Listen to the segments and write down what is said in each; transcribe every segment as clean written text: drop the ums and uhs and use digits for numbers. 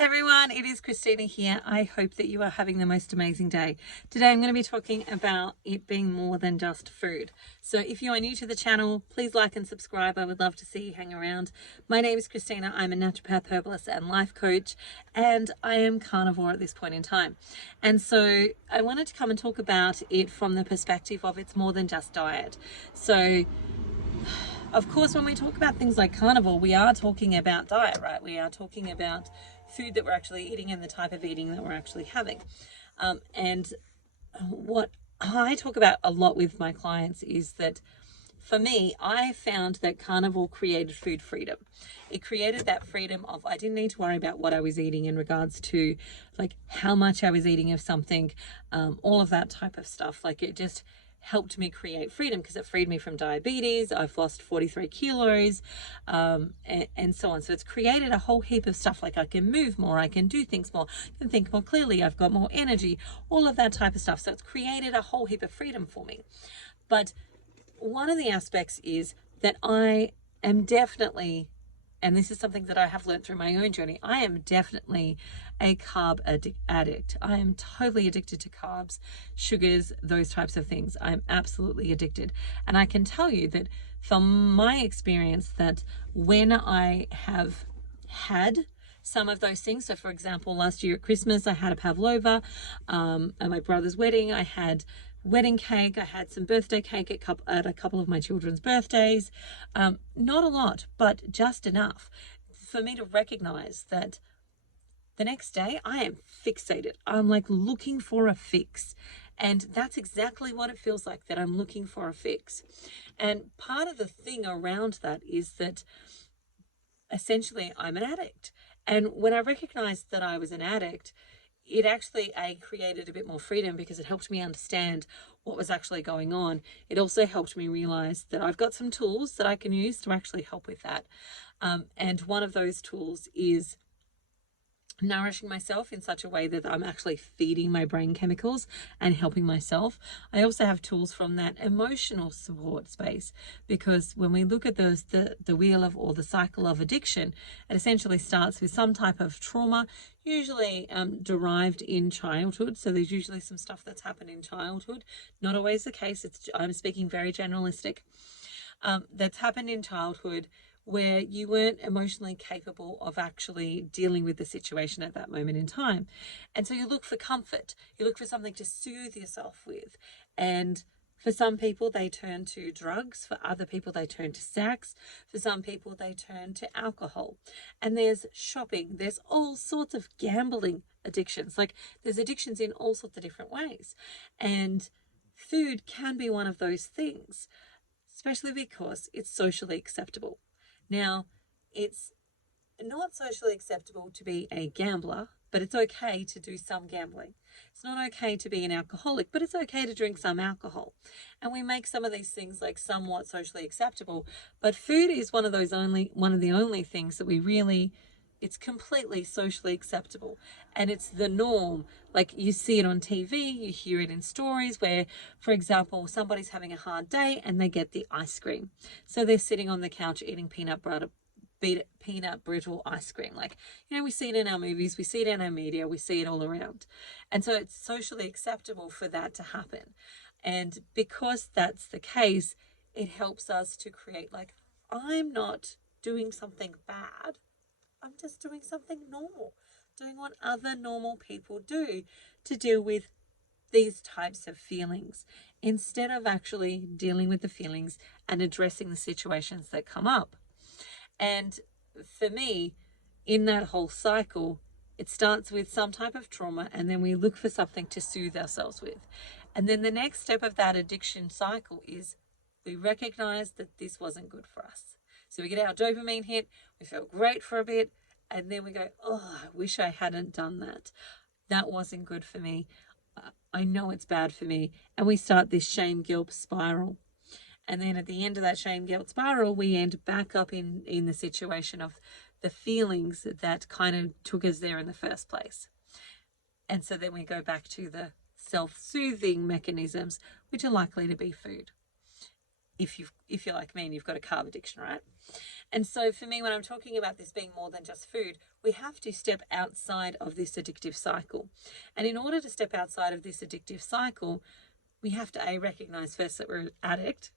Hey everyone, it is Christina here. I hope that you are having the most amazing day. Today I'm going to be talking about it being more than just food. So if you are new to the channel, please like and subscribe. I would love to see you hang around. My name is Christina. I'm a naturopath, herbalist and life coach, and I am carnivore at this point in time. And so I wanted to come and talk about it from the perspective of it's more than just diet. So of course, when we talk about things like carnivore, we are talking about diet, right? We are talking about food that we're actually eating and the type of eating that we're actually having. And what I talk about a lot with my clients is that for me, I found that carnivore created food freedom. It created that freedom of I didn't need to worry about what I was eating in regards to like how much I was eating of something, all of that type of stuff. Like it just helped me create freedom because it freed me from diabetes. I've lost 43 kilos and so on. So it's created a whole heap of stuff like I can move more, I can do things more, I can think more clearly, I've got more energy, all of that type of stuff. So it's created a whole heap of freedom for me. But one of the aspects is that I am definitely, and this is something that I have learned through my own journey, I am definitely a carb addict. I am totally addicted to carbs, sugars, those types of things. I'm absolutely addicted. And I can tell you that from my experience that when I have had some of those things, so for example, last year at Christmas, I had a pavlova. At my brother's wedding, I had wedding cake, I had some birthday cake at a couple of my children's birthdays. Not a lot, but just enough for me to recognize that the next day I am fixated. I'm like looking for a fix. And that's exactly what it feels like, that I'm looking for a fix. And part of the thing around that is that essentially I'm an addict. And when I recognized that I was an addict, it actually created a bit more freedom because it helped me understand what was actually going on. It also helped me realize that I've got some tools that I can use to actually help with that. And one of those tools is nourishing myself in such a way that I'm actually feeding my brain chemicals and helping myself. I also have tools from that emotional support space, because when we look at the wheel of, or the cycle of addiction, it essentially starts with some type of trauma, usually derived in childhood. So there's usually some stuff that's happened in childhood. Not always the case. I'm speaking very generalistic. That's happened in childhood, where you weren't emotionally capable of actually dealing with the situation at that moment in time. And so you look for comfort, you look for something to soothe yourself with. And for some people, they turn to drugs. For other people, they turn to sex. For some people, they turn to alcohol. And there's shopping. There's all sorts of gambling addictions. Like there's addictions in all sorts of different ways. And food can be one of those things, especially because it's socially acceptable. Now, it's not socially acceptable to be a gambler, but it's okay to do some gambling. It's not okay to be an alcoholic, but it's okay to drink some alcohol. And we make some of these things like somewhat socially acceptable, but food is one of the only things that it's completely socially acceptable, and it's the norm. Like you see it on TV, you hear it in stories where, for example, somebody's having a hard day and they get the ice cream. So they're sitting on the couch eating peanut brittle ice cream. Like, we see it in our movies, we see it in our media, we see it all around. And so it's socially acceptable for that to happen. And because that's the case, it helps us to create like, I'm not doing something bad. I'm just doing something normal, doing what other normal people do to deal with these types of feelings, instead of actually dealing with the feelings and addressing the situations that come up. And for me, in that whole cycle, it starts with some type of trauma, and then we look for something to soothe ourselves with. And then the next step of that addiction cycle is we recognize that this wasn't good for us. So we get our dopamine hit, we feel great for a bit, and then we go, oh, I wish I hadn't done that. That wasn't good for me. I know it's bad for me. And we start this shame guilt spiral. And then at the end of that shame guilt spiral, we end back up in the situation of the feelings that kind of took us there in the first place. And so then we go back to the self-soothing mechanisms, which are likely to be food. if you're like me and you've got a carb addiction, right? And so for me, when I'm talking about this being more than just food, we have to step outside of this addictive cycle. And in order to step outside of this addictive cycle, we have to recognize first that we're an addict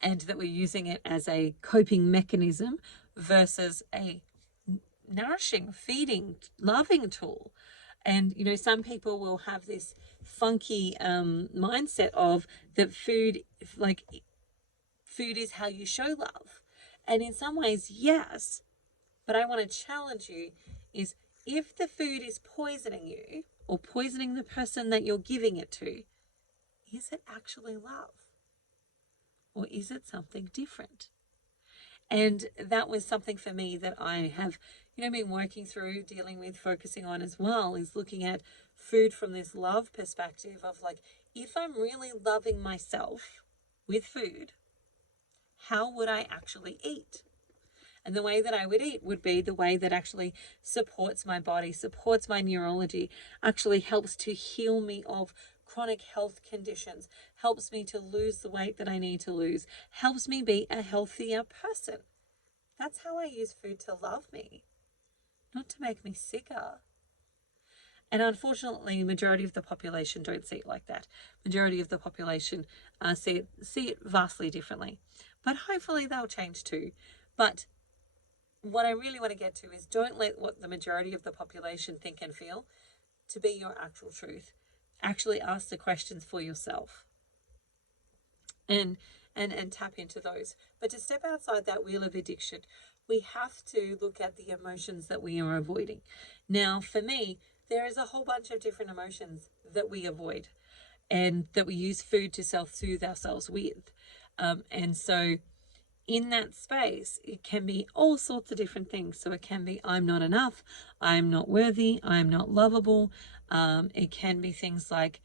and that we're using it as a coping mechanism versus a nourishing, feeding, loving tool. And, you know, some people will have this funky mindset of that food is how you show love. And in some ways, yes. But I want to challenge you is if the food is poisoning you or poisoning the person that you're giving it to, is it actually love? Or is it something different? And that was something for me that I have, you know, been working through, dealing with, focusing on as well, is looking at food from this love perspective of like, if I'm really loving myself with food, how would I actually eat? And the way that I would eat would be the way that actually supports my body, supports my neurology, actually helps to heal me of chronic health conditions, helps me to lose the weight that I need to lose, helps me be a healthier person. That's how I use food to love me, not to make me sicker. And unfortunately, the majority of the population don't see it like that. Majority of the population see it vastly differently. But hopefully they'll change too. But what I really want to get to is don't let what the majority of the population think and feel to be your actual truth. Actually ask the questions for yourself and tap into those. But to step outside that wheel of addiction, we have to look at the emotions that we are avoiding. Now, for me, there is a whole bunch of different emotions that we avoid and that we use food to self-soothe ourselves with. And so in that space, it can be all sorts of different things. So it can be, I'm not enough, I'm not worthy, I'm not lovable. It can be things like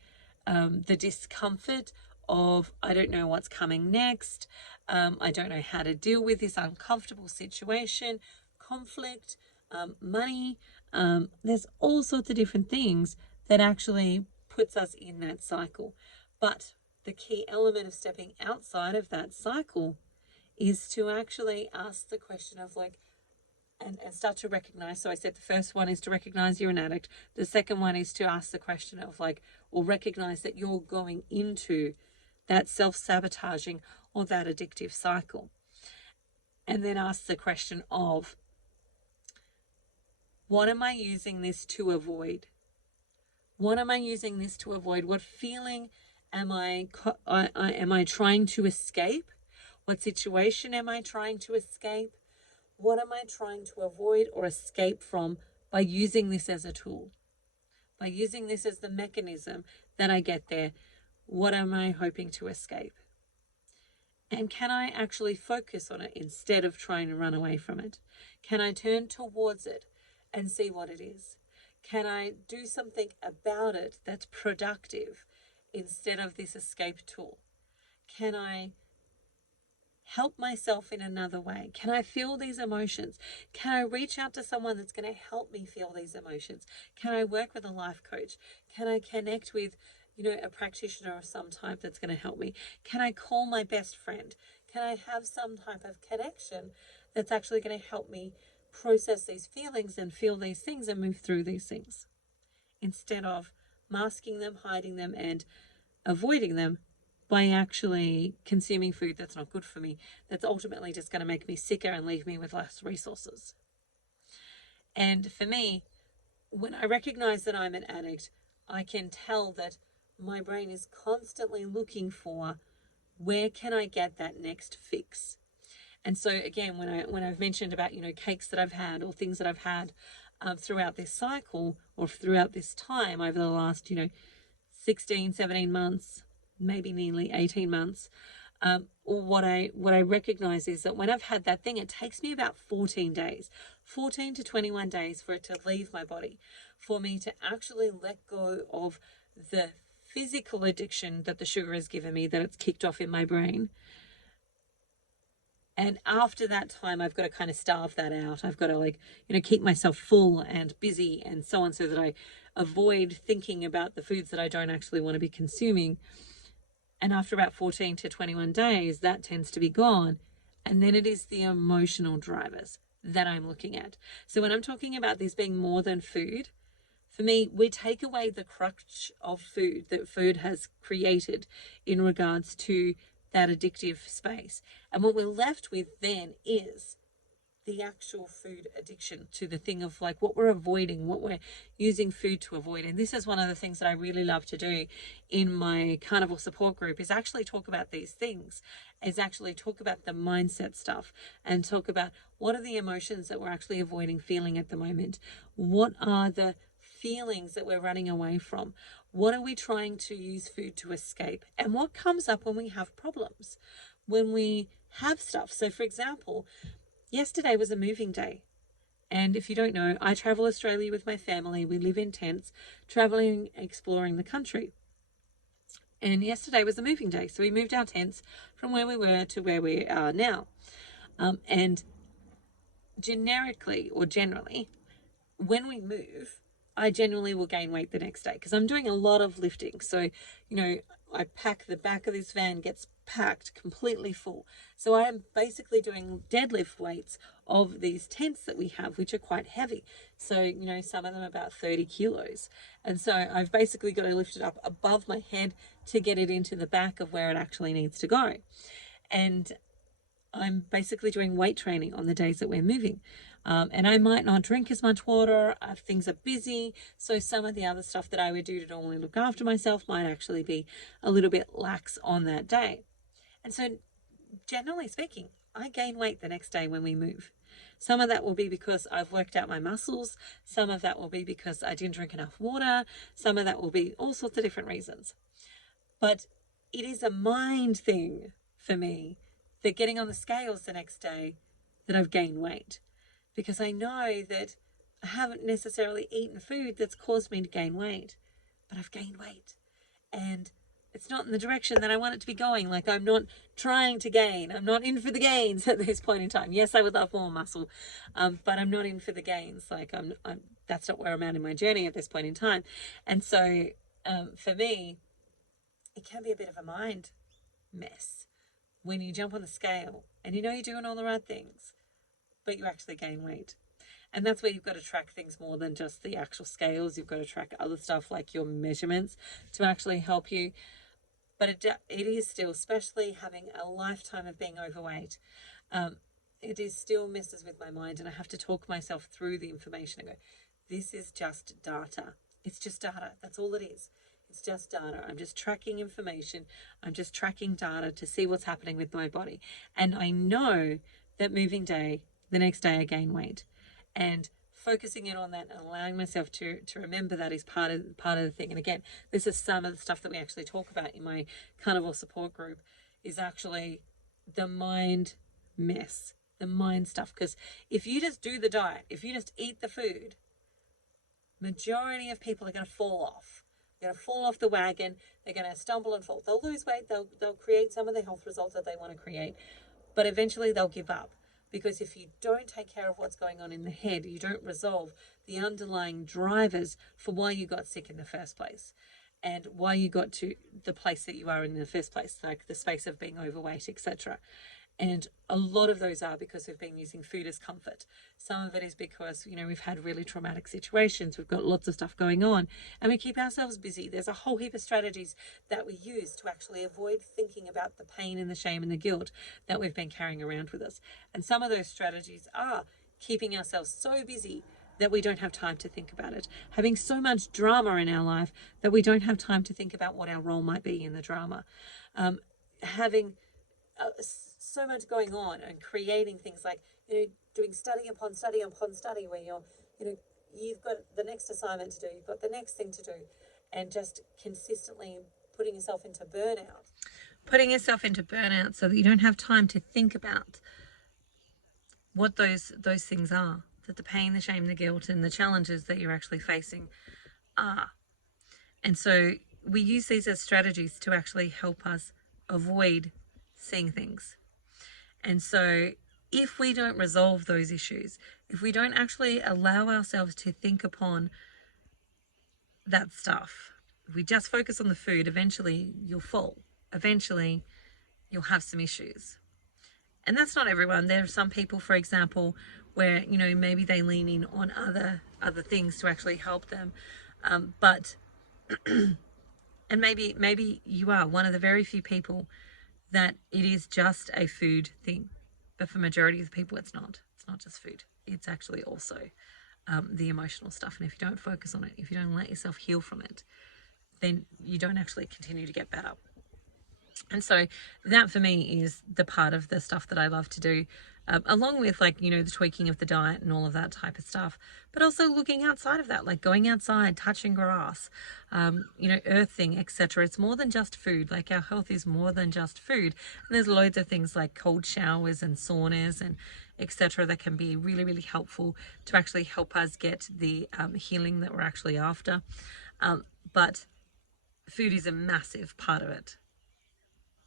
the discomfort of, I don't know what's coming next. I don't know how to deal with this uncomfortable situation, conflict, money. There's all sorts of different things that actually puts us in that cycle. But the key element of stepping outside of that cycle is to actually ask the question of like, and start to recognize. So I said the first one is to recognize you're an addict. The second one is to ask the question of like, or recognize that you're going into that self-sabotaging or that addictive cycle. And then ask the question of, what am I using this to avoid? What am I using this to avoid? What feeling am I trying to escape? What situation am I trying to escape? What am I trying to avoid or escape from by using this as a tool? By using this as the mechanism that I get there, what am I hoping to escape? And can I actually focus on it instead of trying to run away from it? Can I turn towards it and see what it is? Can I do something about it that's productive instead of this escape tool? Can I help myself in another way? Can I feel these emotions? Can I reach out to someone that's going to help me feel these emotions? Can I work with a life coach? Can I connect with, you know, a practitioner of some type that's going to help me? Can I call my best friend? Can I have some type of connection that's actually going to help me process these feelings and feel these things and move through these things instead of masking them, hiding them, and avoiding them by actually consuming food that's not good for me, that's ultimately just going to make me sicker and leave me with less resources. And for me, when I recognize that I'm an addict, I can tell that my brain is constantly looking for, where can I get that next fix? And so again, when I've mentioned about, you know, cakes that I've had or things that I've had throughout this cycle or throughout this time over the last, you know, 16, 17 months, maybe nearly 18 months, what I recognize is that when I've had that thing, it takes me about 14 days, 14 to 21 days for it to leave my body, for me to actually let go of the physical addiction that the sugar has given me, that it's kicked off in my brain. And after that time, I've got to kind of starve that out. I've got to, like, you know, keep myself full and busy and so on, so that I avoid thinking about the foods that I don't actually want to be consuming. And after about 14 to 21 days, that tends to be gone. And then it is the emotional drivers that I'm looking at. So when I'm talking about this being more than food, for me, we take away the crutch of food that food has created in regards to that addictive space. And what we're left with then is the actual food addiction, to the thing of like what we're avoiding, what we're using food to avoid. And this is one of the things that I really love to do in my carnivore support group, is actually talk about these things, is actually talk about the mindset stuff, and talk about what are the emotions that we're actually avoiding feeling at the moment. What are the feelings that we're running away from? What are we trying to use food to escape? And what comes up when we have problems, when we have stuff? So for example, yesterday was a moving day. And if you don't know, I travel Australia with my family. We live in tents, traveling, exploring the country. And yesterday was a moving day. So we moved our tents from where we were to where we are now. And generically, or generally, when we move, I generally will gain weight the next day because I'm doing a lot of lifting. So, I pack, the back of this van gets packed completely full. So I am basically doing deadlift weights of these tents that we have, which are quite heavy. So, some of them about 30 kilos. And so I've basically got to lift it up above my head to get it into the back of where it actually needs to go. And I'm basically doing weight training on the days that we're moving. And I might not drink as much water if things are busy. So some of the other stuff that I would do to normally look after myself might actually be a little bit lax on that day. And so generally speaking, I gain weight the next day when we move. Some of that will be because I've worked out my muscles. Some of that will be because I didn't drink enough water. Some of that will be all sorts of different reasons. But it is a mind thing for me that getting on the scales the next day that I've gained weight, because I know that I haven't necessarily eaten food that's caused me to gain weight, but I've gained weight and it's not in the direction that I want it to be going. Like, I'm not trying to gain. I'm not in for the gains at this point in time. Yes, I would love more muscle, but I'm not in for the gains. Like, that's not where I'm at in my journey at this point in time. And so for me, it can be a bit of a mind mess when you jump on the scale and you're doing all the right things, but you actually gain weight. And that's where you've got to track things more than just the actual scales. You've got to track other stuff like your measurements to actually help you. But it is still, especially having a lifetime of being overweight, it is still messes with my mind, and I have to talk myself through the information and go, this is just data. It's just data. That's all it is. It's just data. I'm just tracking information. I'm just tracking data to see what's happening with my body. And I know that moving day, the next day I gain weight. And focusing in on that and allowing myself to remember that is part of the thing. And again, this is some of the stuff that we actually talk about in my carnivore support group, is actually the mind mess, the mind stuff. Because if you just do the diet, if you just eat the food, majority of people are going to fall off. They're going to fall off the wagon. They're going to stumble and fall. They'll lose weight. They'll create some of the health results that they want to create, but eventually they'll give up. Because if you don't take care of what's going on in the head, you don't resolve the underlying drivers for why you got sick in the first place and why you got to the place that you are in the first place, like the space of being overweight, etc. And a lot of those are because we've been using food as comfort. Some of it is because, we've had really traumatic situations. We've got lots of stuff going on and we keep ourselves busy. There's a whole heap of strategies that we use to actually avoid thinking about the pain and the shame and the guilt that we've been carrying around with us. And some of those strategies are keeping ourselves so busy that we don't have time to think about it. Having so much drama in our life that we don't have time to think about what our role might be in the drama. Having so much going on and creating things like, doing study upon study upon study where you've got the next assignment to do, you've got the next thing to do, and just consistently putting yourself into burnout. Putting yourself into burnout so that you don't have time to think about what those things are, that the pain, the shame, the guilt, and the challenges that you're actually facing are. And so we use these as strategies to actually help us avoid seeing things. And so if we don't resolve those issues, if we don't actually allow ourselves to think upon that stuff, if we just focus on the food, eventually you'll fall eventually you'll have some issues. And that's not everyone. There are some people, for example, where, you know, maybe they lean in on other things to actually help them. But and maybe you are one of the very few people that it is just a food thing. But for majority of the people, it's not. It's not just food. It's actually also the emotional stuff. And if you don't focus on it, if you don't let yourself heal from it, then you don't actually continue to get better. And so that for me is the part of the stuff that I love to do, along with, like, you know, the tweaking of the diet and all of that type of stuff, but also looking outside of that, like going outside, touching grass, you know, earthing, etc. It's more than just food. Like, our health is more than just food. And there's loads of things like cold showers and saunas and etc. that can be really, really helpful to actually help us get the healing that we're actually after. But food is a massive part of it.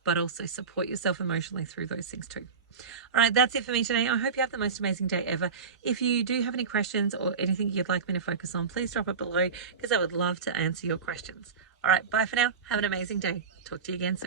But also support yourself emotionally through those things too. All right, that's it for me today. I hope you have the most amazing day ever. If you do have any questions or anything you'd like me to focus on, please drop it below, because I would love to answer your questions. All right, bye for now. Have an amazing day. Talk to you again soon.